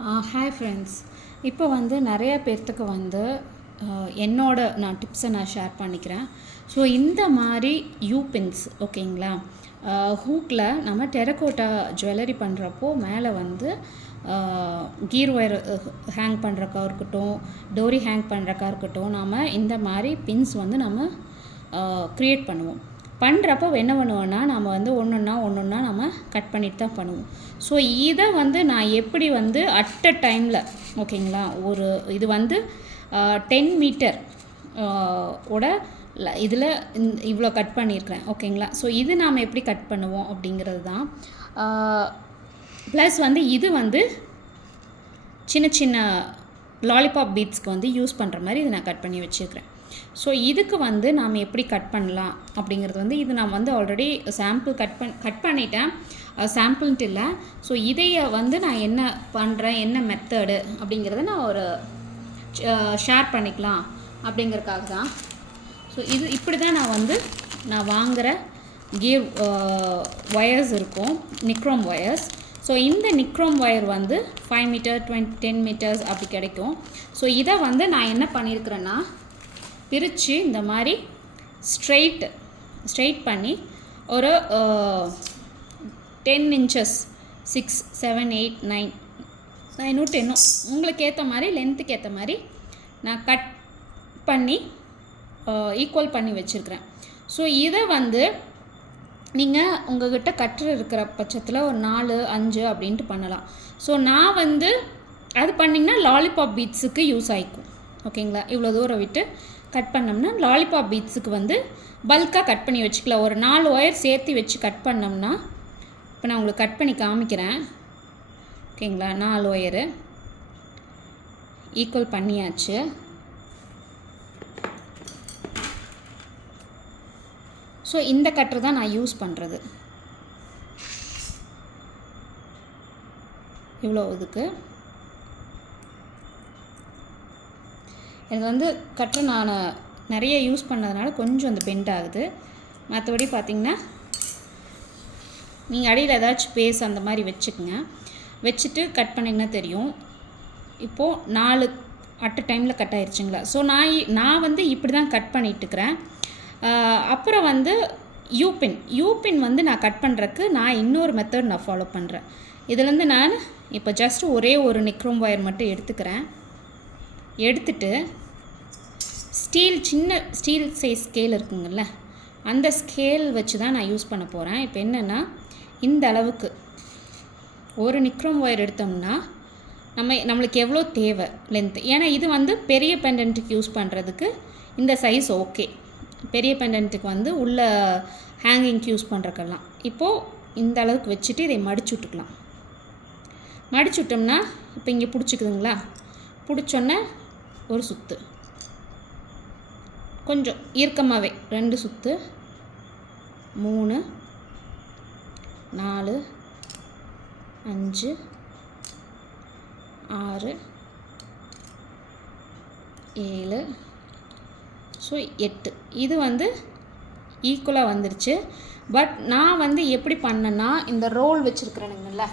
Hi friends. இப்போ வந்து நிறைய பேர்த்துக்கு வந்து நான் டிப்ஸை நான் ஷேர் பண்ணிக்கிறேன். ஸோ இந்த மாதிரி யூபின்ஸ் ஓகேங்களா, ஹூக்கில் நம்ம டெரக்கோட்டா ஜுவல்லரி பண்ணுறப்போ மேலே வந்து கீர் ஒயர் ஹேங் பண்ணுறக்கா இருக்கட்டும், டோரி ஹேங் பண்ணுறக்கா இருக்கட்டும், நாம் இந்த மாதிரி பின்ஸ் வந்து நம்ம க்ரியேட் பண்ணுறப்போ என்ன பண்ணுவோன்னா நம்ம வந்து ஒன்று நம்ம கட் பண்ணிட்டு தான் பண்ணுவோம். ஸோ இதை வந்து நான் எப்படி வந்து அட் அ டைமில் ஓகேங்களா, இது வந்து 10 மீட்டர் ஓட இதில் இவ்வளோ கட் பண்ணியிருக்கிறேன் ஓகேங்களா. ஸோ இது நாம் எப்படி கட் பண்ணுவோம் அப்படிங்கிறது தான். ப்ளஸ் வந்து இது வந்து சின்ன சின்ன லாலிபாப் பீட்ஸ்க்கு வந்து யூஸ் பண்ணுற மாதிரி இதை நான் கட் பண்ணி வச்சுருக்கிறேன். ஸோ இதுக்கு வந்து நாம் எப்படி கட் பண்ணலாம் அப்படிங்கிறது வந்து இது நான் வந்து ஆல்ரெடி சாம்பிள் கட் பண்ணிட்டேன், சாம்பிள்ன்ட்டு இல்லை. ஸோ இதைய வந்து நான் என்ன பண்ணுறேன், என்ன மெத்தடு அப்படிங்கிறத நான் ஒரு ஷேர் பண்ணிக்கலாம் அப்படிங்கிறதுக்காக தான். ஸோ இது இப்படி தான் நான் வாங்குகிற கியர் ஒயர்ஸ் இருக்கும், நிக்ரோம் ஒயர்ஸ். ஸோ இந்த நிக்ரோம் ஒயர் வந்து 5 மீட்டர் 10 மீட்டர்ஸ் அப்படி கிடைக்கும். ஸோ இதை வந்து நான் என்ன பண்ணியிருக்கிறேன்னா பிரித்து இந்த மாதிரி ஸ்ட்ரெயிட் பண்ணி ஒரு 10 இன்ச்சஸ் 6, 7, 8, 9 10 உங்களுக்கு ஏற்ற மாதிரி லென்த்துக்கு ஏற்ற மாதிரி நான் கட் பண்ணி ஈக்குவல் பண்ணி வச்சுருக்கிறேன். ஸோ இதை வந்து நீங்கள் உங்கள்கிட்ட கட்டர் இருக்கிற பட்சத்தில் ஒரு 4, 5 அப்படின்ட்டு பண்ணலாம். ஸோ நான் வந்து அது பண்ணிங்கன்னா லாலிபாப் பீட்ஸுக்கு யூஸ் ஆகிக்கும் ஓகேங்களா. இவ்வளோ தூரம் விட்டு கட் பண்ணோம்னா லாலிபாப் பீட்ஸுக்கு வந்து பல்காக கட் பண்ணி வச்சுக்கலாம். ஒரு 4 ஒயர் சேர்த்து வச்சு கட் பண்ணோம்னா, இப்போ நான் உங்களுக்கு கட் பண்ணி காமிக்கிறேன் ஓகேங்களா. 4 ஒயரு ஈக்குவல் பண்ணியாச்சு. ஸோ இந்த கட்டர் தான் நான் யூஸ் பண்ணுறது. இவ்வளோ இதுக்கு எனக்கு வந்து கட்டர் நான் நிறைய யூஸ் பண்ணதுனால கொஞ்சம் அந்த பெண்ட் ஆகுது. மற்றபடி பார்த்திங்கன்னா நீங்கள் அடியில் ஏதாச்சும் பேஸ் அந்த மாதிரி வச்சுட்டு கட் பண்ணிங்கன்னா தெரியும். இப்போது 4 அட் அ டைமில் கட் ஆகிடுச்சிங்களா. ஸோ நான் வந்து இப்படி தான் கட் பண்ணிட்டுருக்கிறேன். அப்புறம் வந்து யூபின் வந்து நான் கட் பண்ணுறதுக்கு நான் இன்னொரு மெத்தட் நான் ஃபாலோ பண்ணுறேன். இதுலேருந்து நான் இப்போ ஜஸ்ட் ஒரே ஒரு நிக்ரோம் ஒயர் மட்டும் எடுத்துட்டு சின்ன ஸ்டீல் சைஸ் ஸ்கேல் இருக்குங்கள்ல, அந்த ஸ்கேல் வச்சு தான் நான் யூஸ் பண்ண போகிறேன். இப்போ என்னென்னா இந்த அளவுக்கு ஒரு நிக்ரோம் ஒயர் எடுத்தோம்னா நம்மளுக்கு எவ்வளோ தேவை லென்த்து, ஏன்னா இது வந்து பெரிய பெண்டன்ட்டுக்கு யூஸ் பண்ணுறதுக்கு இந்த சைஸ் ஓகே. பெரிய பெண்டன்ட்டுக்கு வந்து உள்ள ஹேங்கிங்க்கு யூஸ் பண்ணுறக்கெல்லாம் இப்போது இந்த அளவுக்கு வச்சுட்டு இதை மடிச்சு விட்டோம்னா இப்போ இங்கே பிடிச்சிக்குதுங்களா. பிடிச்சோன்னே ஒரு சுற்று கொஞ்சம் இறுக்கமாகவே 2 சுற்று 3, 4, 5, 6, 7, ஸோ 8 இது வந்து ஈக்குவலாக வந்துருச்சு. பட் நான் வந்து எப்படி பண்ணேன்னா, இந்த ரோல் வச்சுருக்கிறேனுங்கள,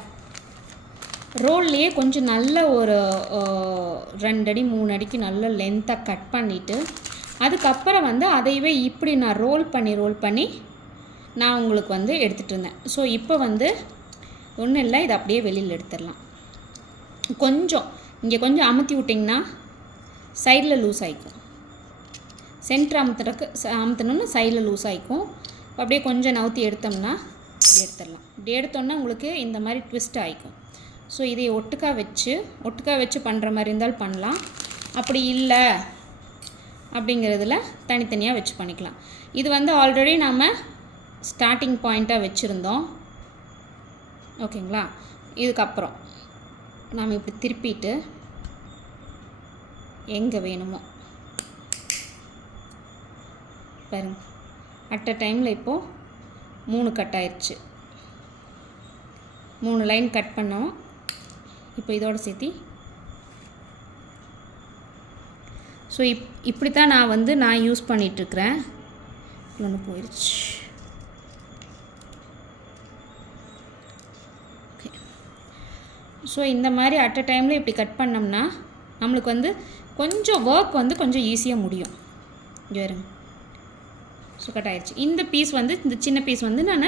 ரோல்லையே கொஞ்சம் நல்ல ஒரு 2 அடி 3 அடிக்கு நல்ல லென்த்தாக கட் பண்ணிவிட்டு அதுக்கப்புறம் வந்து அதையவே இப்படி நான் ரோல் பண்ணி நான் உங்களுக்கு வந்து எடுத்துகிட்டு இருந்தேன். ஸோ இப்போ வந்து ஒன்றும் இல்லை, இதை அப்படியே வெளியில் எடுத்துடலாம். இங்கே கொஞ்சம் அமுத்தி விட்டிங்கன்னா சைடில் லூஸ் ஆகிக்கும். சென்டர் அமுத்தினோன்னா சைடில் லூஸ் ஆகிக்கும். அப்படியே கொஞ்சம் நவுத்தி எடுத்தோம்னா இப்படி எடுத்துடலாம். இப்படி எடுத்தோன்னா உங்களுக்கு இந்த மாதிரி ட்விஸ்ட் ஆகிக்கும். ஸோ இதை ஒட்டுக்கா வச்சு பண்ணுற மாதிரி இருந்தால் பண்ணலாம். அப்படி இல்லை அப்படிங்கிறதுல தனித்தனியாக வச்சு பண்ணிக்கலாம். இது வந்து ஆல்ரெடி நம்ம ஸ்டார்டிங் பாயிண்ட்டாக வச்சுருந்தோம் ஓகேங்களா. இதுக்கப்புறம் நாம் இப்படி திருப்பிட்டு எங்கே வேணுமோ பாருங்க, அட் அ டைமில் இப்போது 3 கட் ஆயிடுச்சு. 3 லைன் கட் பண்ணோம். இப்போ இதோடு சேர்த்தி ஸோ இப்படி தான் நான் யூஸ் பண்ணிகிட்ருக்கிறேன். ஒன்று போயிடுச்சு. ஸோ இந்த மாதிரி அட் அ டைமில் இப்படி கட் பண்ணோம்னா நம்மளுக்கு வந்து கொஞ்சம் ஒர்க் வந்து கொஞ்சம் ஈஸியாக முடியும். இங்கே வருங்க. ஸோ கட் ஆகிடுச்சு. இந்த பீஸ் வந்து இந்த சின்ன பீஸ் வந்து நான்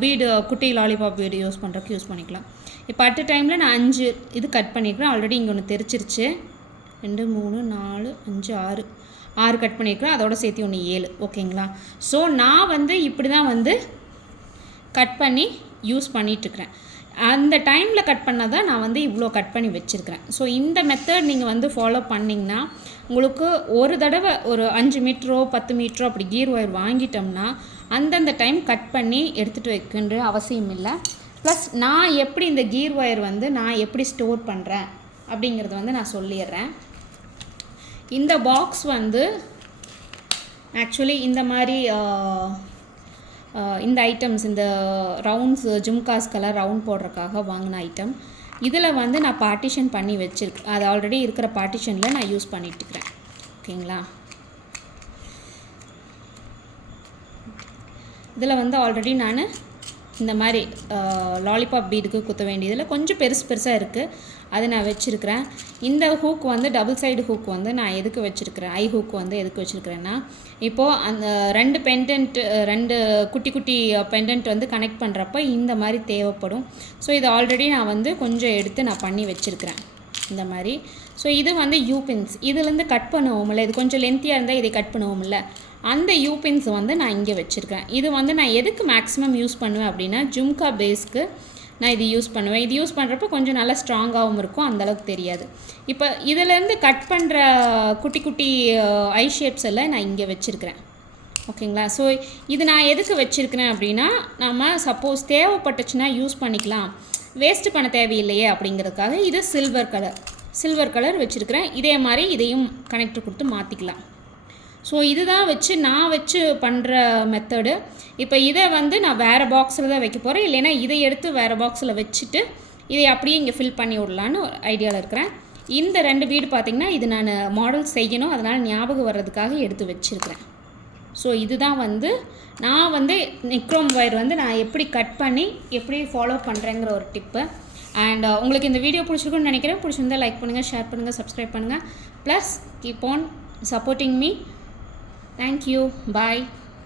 பீடு குட்டி லாலிபாப் பீடு யூஸ் பண்ணுறதுக்கு யூஸ் பண்ணிக்கலாம். இப்போ அட் அ டைமில் நான் 5 இது கட் பண்ணியிருக்கிறேன். ஆல்ரெடி இங்கே ஒன்று தெரிச்சிருச்சு. 2 3 4 5 6 கட் பண்ணியிருக்கிறேன். அதோட சேர்த்து ஒன்று 7. ஓகேங்களா? ஸோ நான் வந்து இப்படி தான் வந்து கட் பண்ணி யூஸ் பண்ணிகிட்ருக்கிறேன். அந்த டைமில் கட் பண்ணால் தான் நான் வந்து இவ்வளோ கட் பண்ணி வச்சுருக்கிறேன். ஸோ இந்த மெத்தட் நீங்கள் வந்து ஃபாலோ பண்ணிங்கன்னா உங்களுக்கு ஒரு தடவை ஒரு 5 மீட்டரோ 10 மீட்டரோ அப்படி கீர் ஒயர் வாங்கிட்டோம்னா அந்தந்த டைம் கட் பண்ணி எடுத்துகிட்டு வைக்கின்ற அவசியம் இல்லை. ப்ளஸ் நான் எப்படி இந்த கீர் ஒயர் வந்து நான் எப்படி ஸ்டோர் பண்ணுறேன் அப்படிங்கிறத வந்து நான் சொல்லிடுறேன். இந்த பாக்ஸ் வந்து ஆக்சுவலி இந்த மாதிரி இந்த ஐட்டம்ஸ் இந்த ரவுண்ட்ஸ் ஜும்காஸ்கெல்லாம் ரவுண்ட் போடுறதுக்காக வாங்கின ஐட்டம். இதில் வந்து நான் பார்ட்டிஷன் பண்ணி வச்சுருக்கேன். அது ஆல்ரெடி இருக்கிற பார்ட்டிஷனில் நான் யூஸ் பண்ணிட்டுருக்கிறேன். ஓகேங்களா? இதில் வந்து ஆல்ரெடி நான் இந்த மாதிரி லாலிபாப் பீடுக்கு குத்த வேண்டியதில் கொஞ்சம் பெருசாக இருக்குது. அதை நான் வச்சுருக்கிறேன். இந்த ஹூக் வந்து டபுள் சைடு ஹூக் வந்து நான் எதுக்கு வச்சுருக்கிறேன், ஐ ஹூக் வந்து எதுக்கு வச்சுருக்கிறேன்னா இப்போது அந்த 2 குட்டி குட்டி பெண்டன்ட் வந்து கனெக்ட் பண்ணுறப்ப இந்த மாதிரி தேவைப்படும். ஸோ இது ஆல்ரெடி நான் வந்து கொஞ்சம் எடுத்து நான் பண்ணி வச்சுருக்கிறேன் இந்த மாதிரி. ஸோ இது வந்து யூபின்ஸ். இதுலேருந்து கட் பண்ணுவோம்ல, இது கொஞ்சம் லென்த்தியாக இருந்தால் இதை கட் பண்ணுவோம்ல, அந்த யூபின்ஸ் வந்து நான் இங்கே வச்சுருக்கேன். இது வந்து நான் எதுக்கு மேக்ஸிமம் யூஸ் பண்ணுவேன் அப்படின்னா ஜும்கா பேஸ்க்கு நான் இது யூஸ் பண்ணுவேன். இது யூஸ் பண்ணுறப்ப கொஞ்சம் நல்லா ஸ்ட்ராங்காகவும் இருக்கும், அந்தளவுக்கு தெரியாது. இப்போ இதிலேருந்து கட் பண்ணுற குட்டி குட்டி ஐ ஷேப்ஸ் எல்லாம் நான் இங்கே வச்சுருக்கிறேன். ஓகேங்களா? ஸோ இது நான் எதுக்கு வச்சுருக்கிறேன் அப்படின்னா நம்ம சப்போஸ் தேவைப்பட்டுச்சுன்னா யூஸ் பண்ணிக்கலாம், வேஸ்ட்டு பண்ண தேவையில்லையே அப்படிங்கிறதுக்காக. இது சில்வர் கலர் வச்சுருக்கிறேன். இதே மாதிரி இதையும் கனெக்டர் கொடுத்து மாற்றிக்கலாம். ஸோ இதுதான் நான் வச்சு பண்ணுற மெத்தடு. இப்போ இதை வந்து நான் வேறு பாக்ஸில் தான் வைக்க போகிறேன். இல்லைன்னா இதை எடுத்து வேறு பாக்ஸில் வச்சுட்டு இதை அப்படியே இங்கே ஃபில் பண்ணி விடலான்னு ஒரு ஐடியாவில் இருக்கிறேன். இந்த 2 பீடு பார்த்திங்கன்னா இது நான் மாடல் செய்யணும், அதனால் ஞாபகம் வர்றதுக்காக எடுத்து வச்சுருக்கிறேன். ஸோ இதுதான் வந்து நான் வந்து நிக்ரோம் ஒயர் வந்து நான் எப்படி கட் பண்ணி எப்படி ஃபாலோ பண்ணுறேங்கிற ஒரு டிப்பு. அண்ட் உங்களுக்கு இந்த வீடியோ பிடிச்சிருக்குன்னு நினைக்கிறேன். பிடிச்சிருந்தால் லைக் பண்ணுங்கள், ஷேர் பண்ணுங்கள், சப்ஸ்கிரைப் பண்ணுங்கள். Plus keep on supporting me. Thank you. Bye.